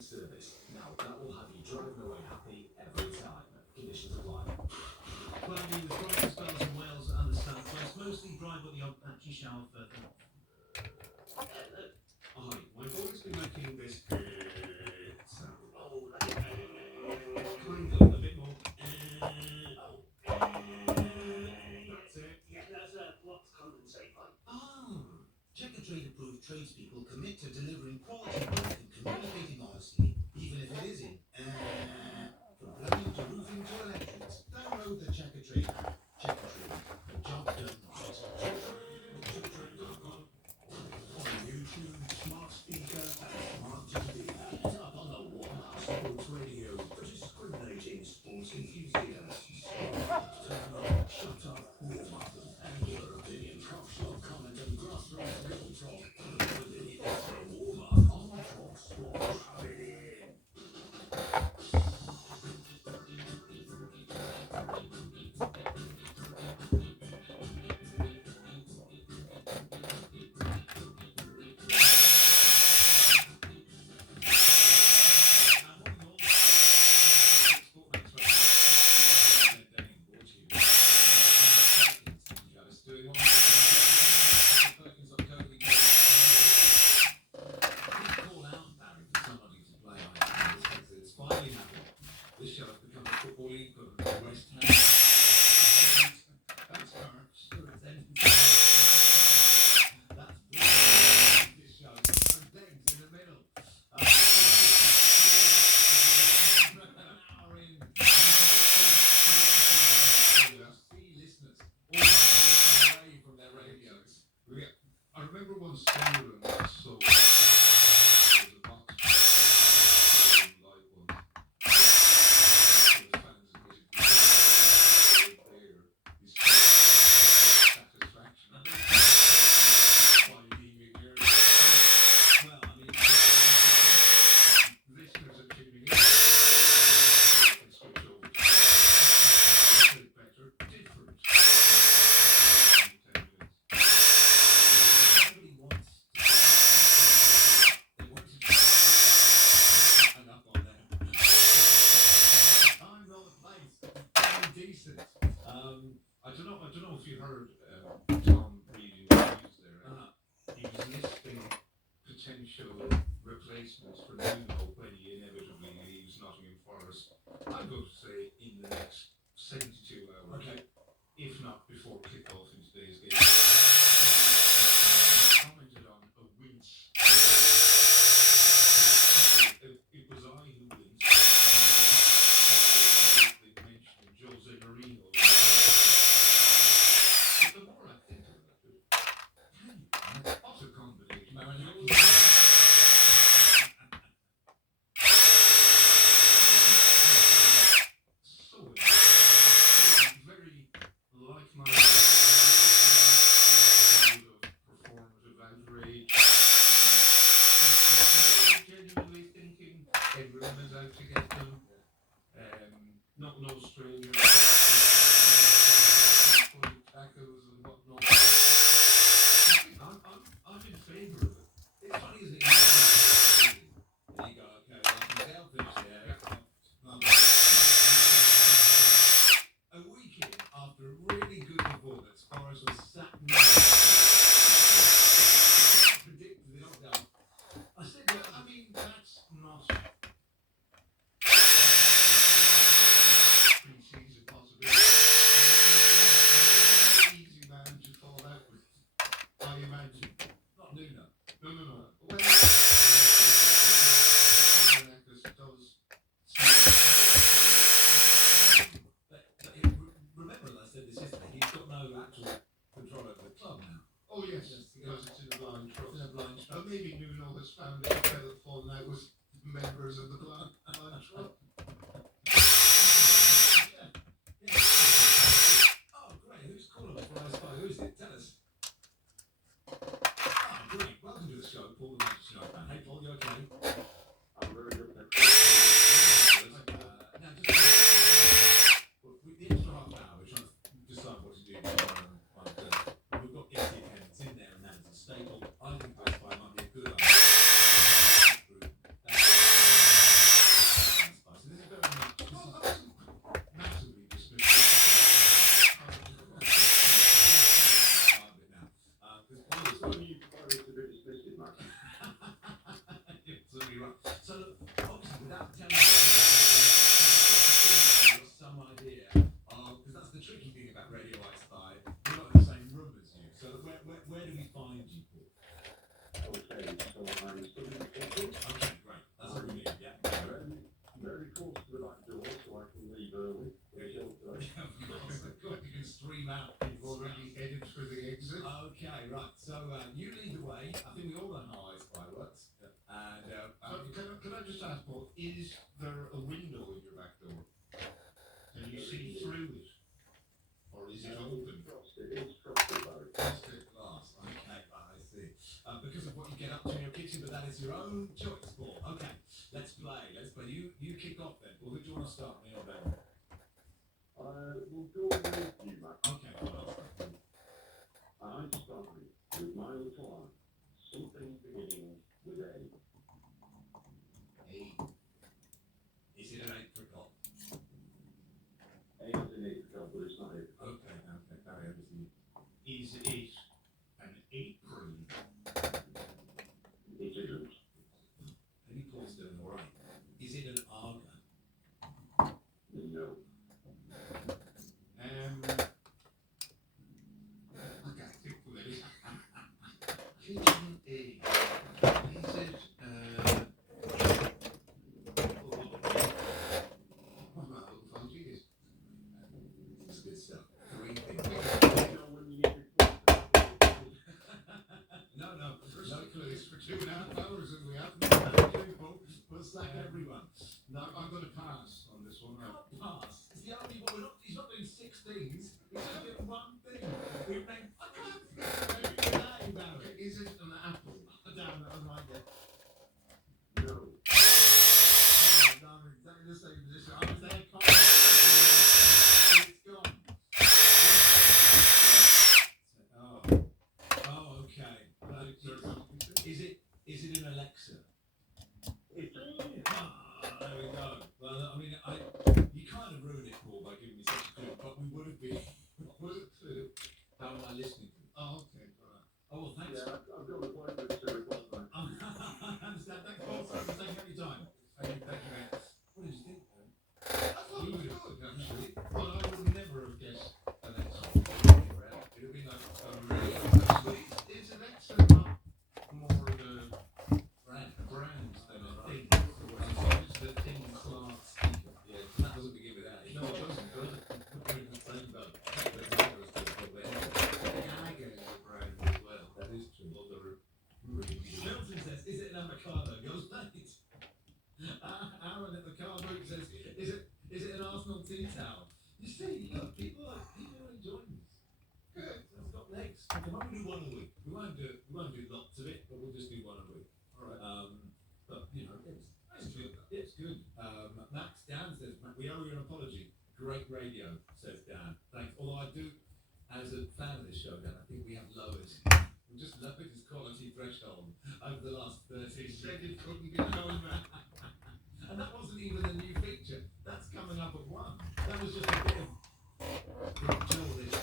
service. Now that will have you driving away happy every time. Conditions apply. Cloudy with bright spells in Wales and the southwest, mostly dry but the odd patchy shower further north. Hi, my boy's been making this sound. Oh, kind of a bit more. That's it. Yeah, that's what's condensate like. Ah, Checker Trade approved tradespeople commit to delivering quality work and communicating honestly, even if it is in. From plumbing to roofing to electrics, download the Checker Trade app. Checker Trade, the job done right. Checkertrade.com. On YouTube, smart speaker, and smart TV. It's up on the Warhouse Sports Radio for discriminating sports enthusiasts. Turn on, shut up, warm up, and your opinion. Cockshot comment and grassroots real talk. It's a warm up on Talk Sport. Rub it in. This show has become a football equivalent of West Ham. That's Mark's. That's brilliant. This show and Degs in the middle. Listeners all away from their radios. I remember one Snowden saw there was a box light one. I don't know if you heard Tom reading the news there. He was listing potential replacements for Nuno when he inevitably leaves Nottingham Forest. I'm going to say in the next 72 hours. Okay. If not before kick-off in today's game. He commented on a winch. It was I who winced. They mentioned Jose Mourinho. But the more I think about it, what a combination. So very like-minded, performative outrage. Genuinely thinking everyone is out to get them. Not no strangers. Tackles and whatnot. I'm in favour of it. It's funny, isn't it? You go, okay, well, I'm selfish, yeah. A weekend after a really good performance, Forest was sat predicted the knockdown. I said, well, I mean, that's not pre-season possibility. Easy man to fall out with, I imagine. Not Nuno. No. Well, remember, I said this yesterday, he's got no actual control over the club now. Oh, yes, because it's in a blind trust. But maybe Nuno has found it better falling out with members of the blind trust. Oh, great. Who's calling before I spy? Who is it? Tell us. Oh, great. Welcome to the show, Paul the Magic Show. Hey, Paul, you okay? I'm very good. Now, just the extra half hour, we're trying to decide what to do. We've got empty accounts in there, and that is a staple. I think Best Buy might be a good idea. Paul, is there a window in your back door? Can you see through it? Or is it open? It's frosted, Barry. Frosted glass. Okay, I see. Because of what you get up to in your kitchen, but that is your own choice, Paul. Okay, let's play. Let's play. You kick off then. Well, who do you want to start, me or Ben? We'll go with you, Matt. Okay, well, I'm starting with my little one. Something beginning with A. is it an apricot? A is an apricot, but it's not apricot. Okay, carry over to you. Is it an apron? It isn't. Maybe Paul's doing all right. Is it an arga? No. Okay, think for this. Kitchen A. Is it, funky is. That's good stuff. Three things. You know when you need to No clues for 2.5 hours and we haven't had a clue. We'll sack everyone. No, I'm going to pass on this one. can't pass. It's the only one. He's not doing 6 things. He's only doing one thing. We've named. I can't think of anything about it. Is it an apple? Damn, that was my guess. No. No, I'm exactly the same position. I was there, it's gone. Oh, okay. Is it an Alexa? It is. There we go. Well, I mean, you kind of ruined it, Paul, by giving me such a clue, but we would have been. How am I listening to it? Oh, okay. All right. Oh, well, thanks. Yeah, I've got the point with Sir Paul. I understand. Thanks, Paul. Thanks for taking your time. Thank you, mate. What did you think, man? I thought it was good, actually. Well, I would never have guessed an Alexa. It would have been like a really But is Alexa not more the brand than a thing? it's the thing smart speaker? Yeah, that doesn't begin with that. No, it doesn't. We're in the same boat. The Tiger is good, but the Tiger is a brand as well. that is true. Well, they're really Milton says, is it an avocado? Goes, mate. Aaron at the car boot says, is it an Arsenal tea towel? You see, look, people are enjoying this. good. It's got legs. We can only do one a week. We won't do lots of it, but we'll just do one a week. All right. But you know, it's good. It's good. Max Dan says, we owe you an apology. Great radio, says Dan. Thanks. Although I do, as a fan of this show, Dan, I think we have lowered. We just lowered his quality threshold over the last 30 years. Said it couldn't be going back. And that wasn't even a new feature. That's coming up at 1. That was just a bit of television.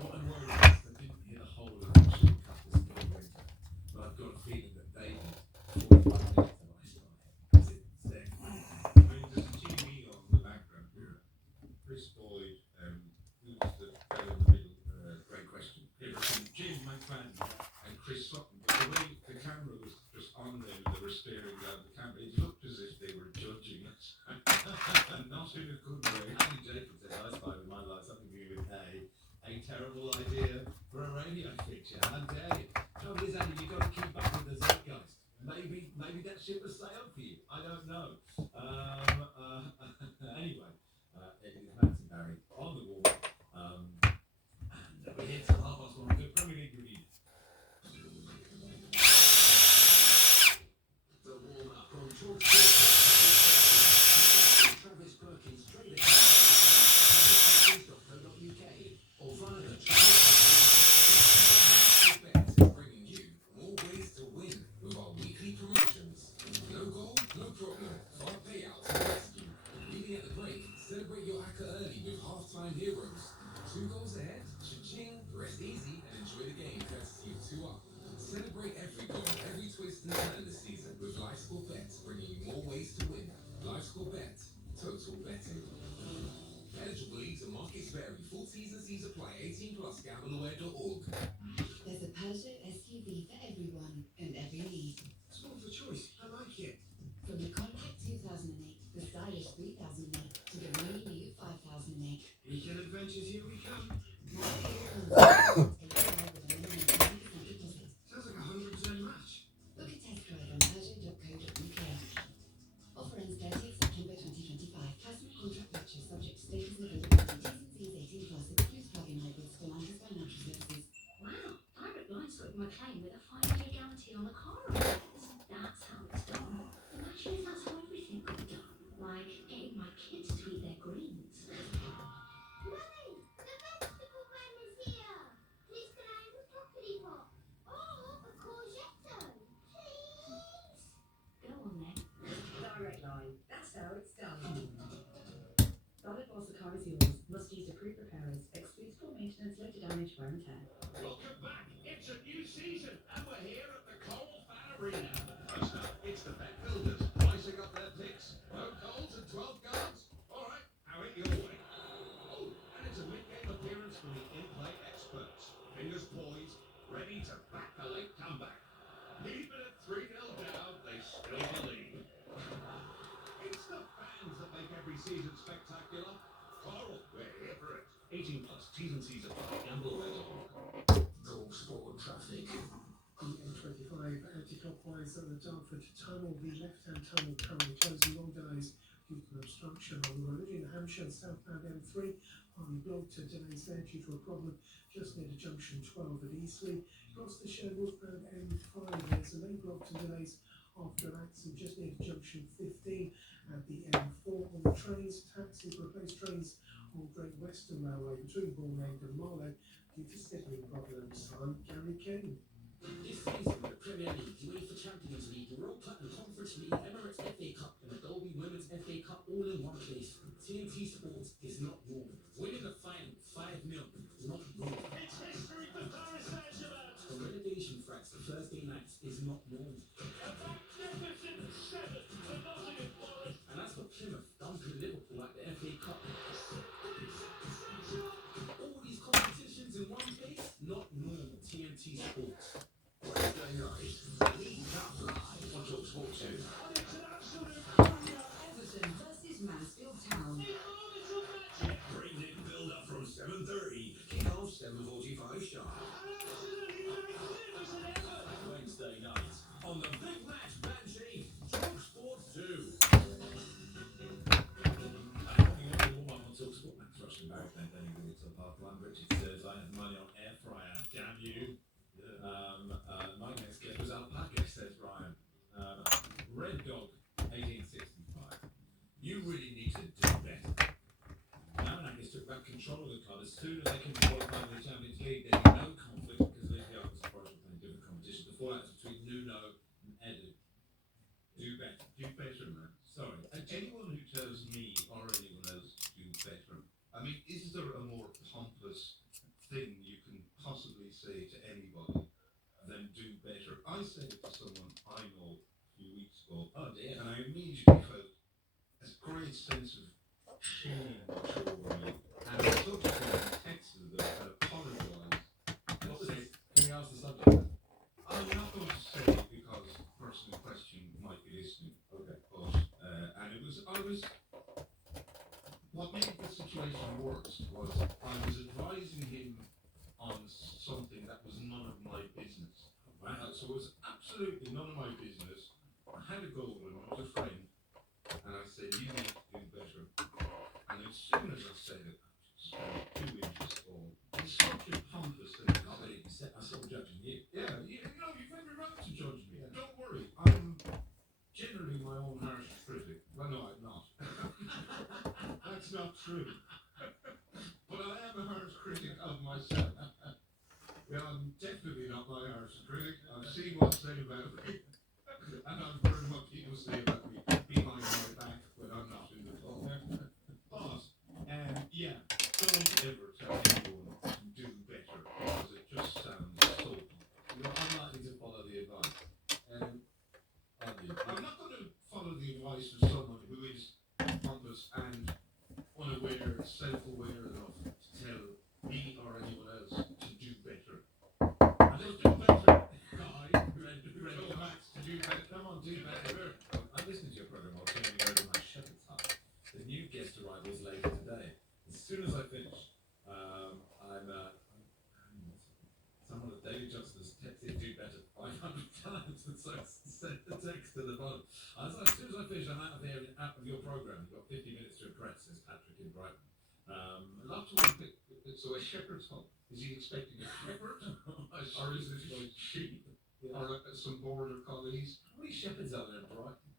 What I'm worried about is I didn't hear the whole of the show cut this going winter. But I've got a feeling that they need 45 minutes of ice on it. Is it sick? I mean, there's a TV on the background here. Chris Boyd, who's the guy in the middle? Great question. Jim McFadden and Chris Sutton. But the way the camera was just on them, they were staring down the camera. It looked as if they were judging us. Not in a good way. Andy Jacob says, I spy with my life something to do with a terrible idea for a radio feature. How dare you? Trouble is, Andy, you've got to keep up with the zeitgeist. Maybe that ship has sailed for you. I don't know. Anyway, it is Matt and Barry on the wall. And we're here till 1:30. Good Premier League review. The warm up on Talk Travis Perkins Trader UK or via the bringing you more ways to win with our weekly promotions. No goal, no problem. 5 payouts to rescue. Leading at the break, celebrate your hacker early with halftime heroes. 2 goals ahead, cha-ching, rest easy and enjoy the game courtesy of 2 up. Celebrate every goal, every twist and turn this season with LifeScore Bet, bringing you more ways to win. LifeScore Bet, total betting. Eligibility to markets vary. Full T's and C's apply. 18 plus. Gambleware.org. There's a Peugeot SUV for everyone and every need. Small for choice. I like it. From the compact 2008, the stylish 3008, to the really new 5008. Weekend adventures, here we come. More vehicles take care with a minimum 20% deposit. Sounds like a 100% match. Book a test drive on Peugeot.co.uk. how it's done. Valid whilst the car is yours. Must use approved repairers. Excludes poor maintenance, low to damage, wear and tear. Welcome back. It's a new season, and we're here at the Coral Fan Arena. First up, it's the bet builders pricing up their picks. No goals and 12 guards. All right, have it your way. Oh, and it's a mid-game appearance from the in-play experts. Fingers poised, ready to back the late comeback. Even at 3-0 down, they still believe. It's the fans that make every season spectacular. Coral, we're here for it. 18 plus, T's and C's apply. Gamble resolution. Go sport traffic. The M25 anti-clockwise at the Dartford Tunnel. The left-hand tunnel currently closing, long delays due to an obstruction on the road. In Hampshire, southbound M3, partly blocked, delays there due to a problem just near to junction 12 at Eastleigh. Gloucestershire, northbound M5, there's a lane blocked and delays after an accident just near to junction 15 at the M4. On the trains, taxis replace trains on Great Western Railway between Bournemouth and Marlow due to scheduling problems. I'm Gary Kane. This season, the Premier League, UEFA Champions League, Europa and Conference League, Emirates FA Cup, and the Dolby Women's FA Cup all in one place. TNT Sports is not normal. Winning the final 5-0, not normal. It's history for Paris Saint-Germain. The relegation threats the Thursday nights is not normal. A magnificent 7 for Nottingham Forest. And as for Plymouth dumping Liverpool at the FA Cup. All these competitions in one place, not normal. TNT Sports. Wednesday night, League Cup live on TalkSport 2. Everton versus Mansfield Town. Great build-up from 7:30. Kick-off 7:45 sharp. Wednesday night on the Big Match Banshee, TalkSport 2. Morning everyone, on TalkSport. Max Rushton, Barry Plant, Danny Williams, Parkland, Richard says I have money on air fryer. Damn you. My next guest was Alpaca, says Brian. Red Dog, 1865. You really need to do better. Marinakis took back control of the club as soon as they can qualify for the Champions League. There's no conflict because Lydia was a project playing different competition. The fallout is between Nuno and Edu. Do better. Do better, man. Sorry. And anyone who tells me or anyone else to do better, I mean, is there a more pompous thing you can possibly say to anybody than do better? I said it to someone I know a few weeks ago, Oh dear. and I immediately felt a great sense of shame wash over me. And I subsequently texted them and apologised. What was it? Can we ask the subject? I'm not going to say it because the person in question might be listening. Okay. But, what made the situation worse was I was advising him on something that was none of my business. So it was absolutely none of my business. I had a go with him, I was a friend, and I said, you need to do better. And as soon as I said it, I just 2 inches tall. It's such a pompous thing. I saw judging you. Yeah, you've every right to judge me. Yeah. Don't worry, I'm generally my own harsh critic. Well, no, I'm not. That's not true. But I am a harsh critic of myself. Yeah, I'm definitely not my harsh critic. I've seen what's said about me. And I've heard what people say about me behind my back when I'm not in the talk. But, yeah, don't ever tell anyone to do better because it just sounds so. You're unlikely to follow the advice. Aren't you? I'm not going to follow the advice of someone who is pompous and unaware, self-aware enough to tell me or anyone else to do better. I Just just do better, guy. Tell Max to do better. Come on, do better. I'm listening to your program while turning over my shepherd's hut. The new guest arrivals later today. As soon as I finish, someone at David Johnson has texted do better 500 times, and so I sent the text to the bottom. As soon as I finish, I'm out of here and out of your program. You've got 50 minutes to impress, says Patrick in Brighton. Not to one thing. So a shepherd's hut. Is he expecting a shepherd? Or is it like sheep? Yeah. Or some border collies? How many shepherds are there in Brighton?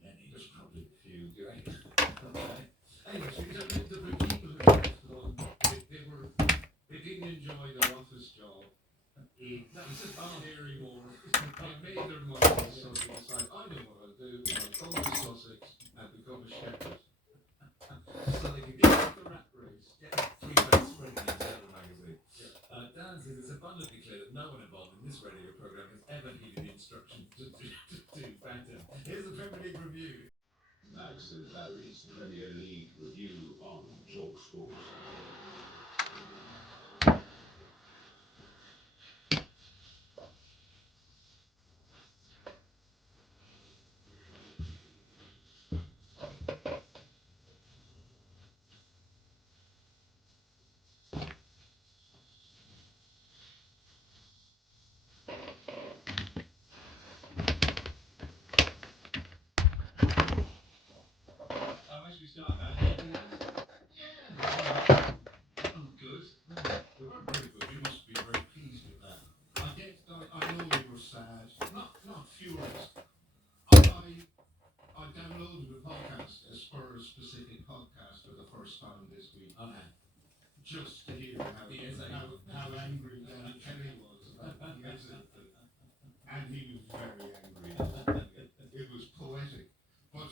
Many. There's probably a few, do you reckon? Okay. Anyway, so the people who left London, they didn't enjoy their office job. It's a scary war. They made their money, so they decided, I know what I'll do. I'll go to Sussex and become and Barry's Premier League review on TalkSport. How should we start, man? Anything else? Good. They were very good. You must be very pleased with that. I know you were sad, not furious. I downloaded a podcast, a Spurs specific podcast for the first time this week. Okay. Just to hear how angry Danny Kelly was about the exit. And he was very angry. It was poetic. But,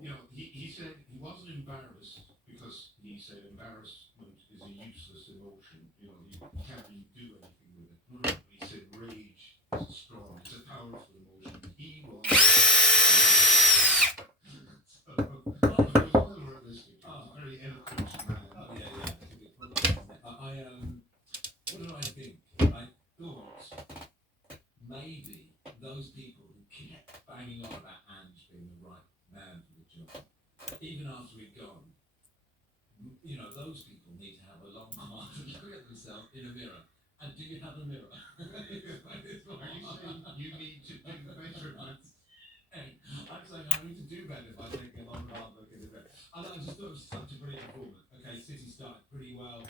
you know, he said he wasn't embarrassed because he said embarrassment is a useless emotion. You know, you can't really do anything with it. He said rage is strong. It's a powerful emotion. He was... So, it was well realistic. He was a very eloquent man. Oh, yeah. What did I think? I thought maybe those people who kept banging on about Ange being the right man for the job, even after we'd gone, you know, those people need to have a long hard look at themselves in a mirror. And do you have a mirror? Are you saying you need to do better, man? I'm saying I need to do better by taking a long hard look at it. I just thought it was such a brilliant performance. Okay, City started pretty well.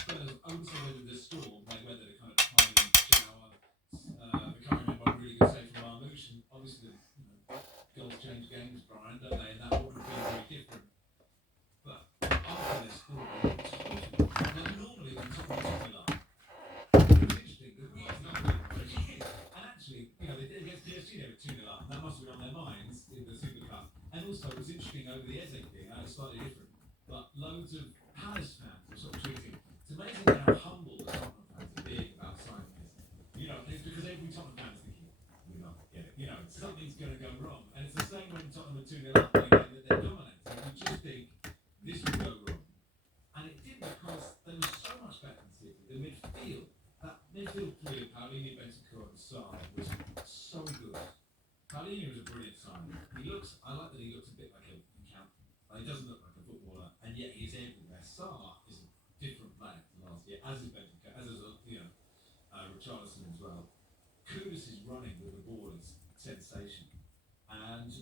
Spurs also weathered the storm. They weathered a kind of tiny shower. The coming in one really good save from Marmouche, and obviously goals change games, Brian, don't they? And that would have been very different. But after their scoring, normally when something's similar, it was interesting that we had not been very good. And actually, you know, they did against PSG, they were 2-0 up. That must have been on their minds in the Super Cup. And also, it was interesting over the Eze thing, it's slightly different. But loads of Palace fans were sort of tweeting. It's amazing how humble the Tottenham fans are being about signing this. You know, it's because every Tottenham fan is thinking, we're not going to get it. You know, something's going to go wrong. And it's the same when Tottenham are 2-0 up, that they're dominating. You just think this will go wrong. And it did because they were so much better than City. The midfield, that midfield three of Paulinho, Bentancur and Sarr was so good. Paulinho was a brilliant signing. I like that he looks a bit like a count. He doesn't look like a footballer, and yet he's everywhere. Sarr is a different player to last year, as is Bentancur, as is Richarlison as well. Kudus' running with the ball is sensational, and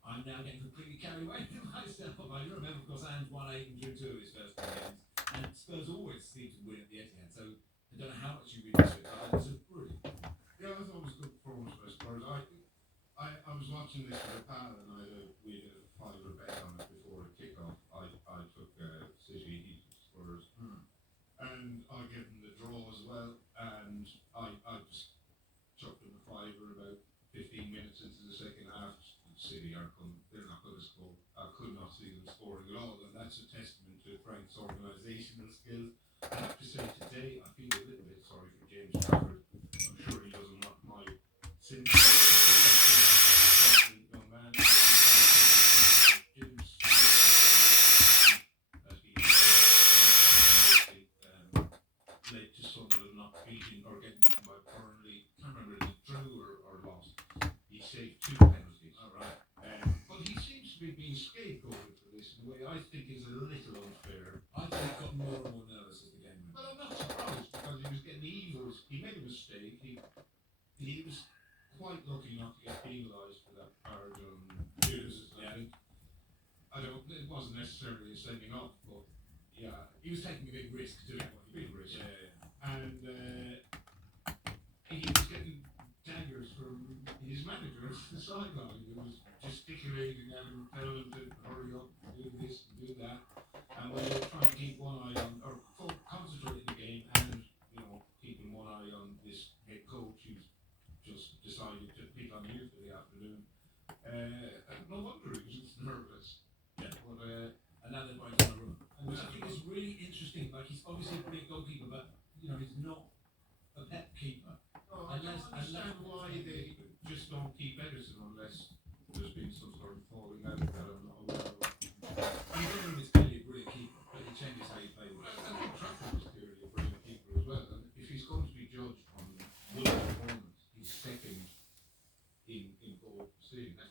I'm now getting completely carried away with myself. I remember, of course, Ange won 8 and drew 2 of his first 2 games, and Spurs always seem to win at the Etihad. So I don't know how much you read into it, but it was a brilliant. Yeah, I thought it was a good performance by Spurs. I was watching this with a pal, and we had a fiver bet on it before kickoff. I took City, he took Spurs, and I gave them the draw as well. And I just chucked them a fiver about 15 minutes into the second half. City they're not going to score. I could not see them scoring at all, and that's a testament to Frank's organisational skills. I have to say today I feel a little bit sorry for James Trafford. I'm sure he doesn't want my sympathy. Young man. Led to Sunderland not beating or getting beaten by Burnley. Can't remember if he drew or lost. He saved 2 penalties. All right. But he seems to be being scapegoated for this in a way I think is a little unfair. I think he got more and more nervous as the game went. Well, I'm not surprised because he was getting evils. He made a mistake. He was quite lucky not to get penalised for that card on Judas, I think. It wasn't necessarily a sending off, but yeah, He was taking a big risk doing what he big did. risk. Yeah. And he was getting daggers from his manager at the sideline. He was gesticulating at him, telling him to hurry up, do this, do that. And when they were trying to keep one eye on, or concentrating the game, and keeping one eye on this head coach who's just decided to pick on you for the afternoon. No wonder he was nervous. Yeah. But And now they're both on a run. Which I think is really interesting. Like, he's obviously a brilliant goalkeeper, but, he's not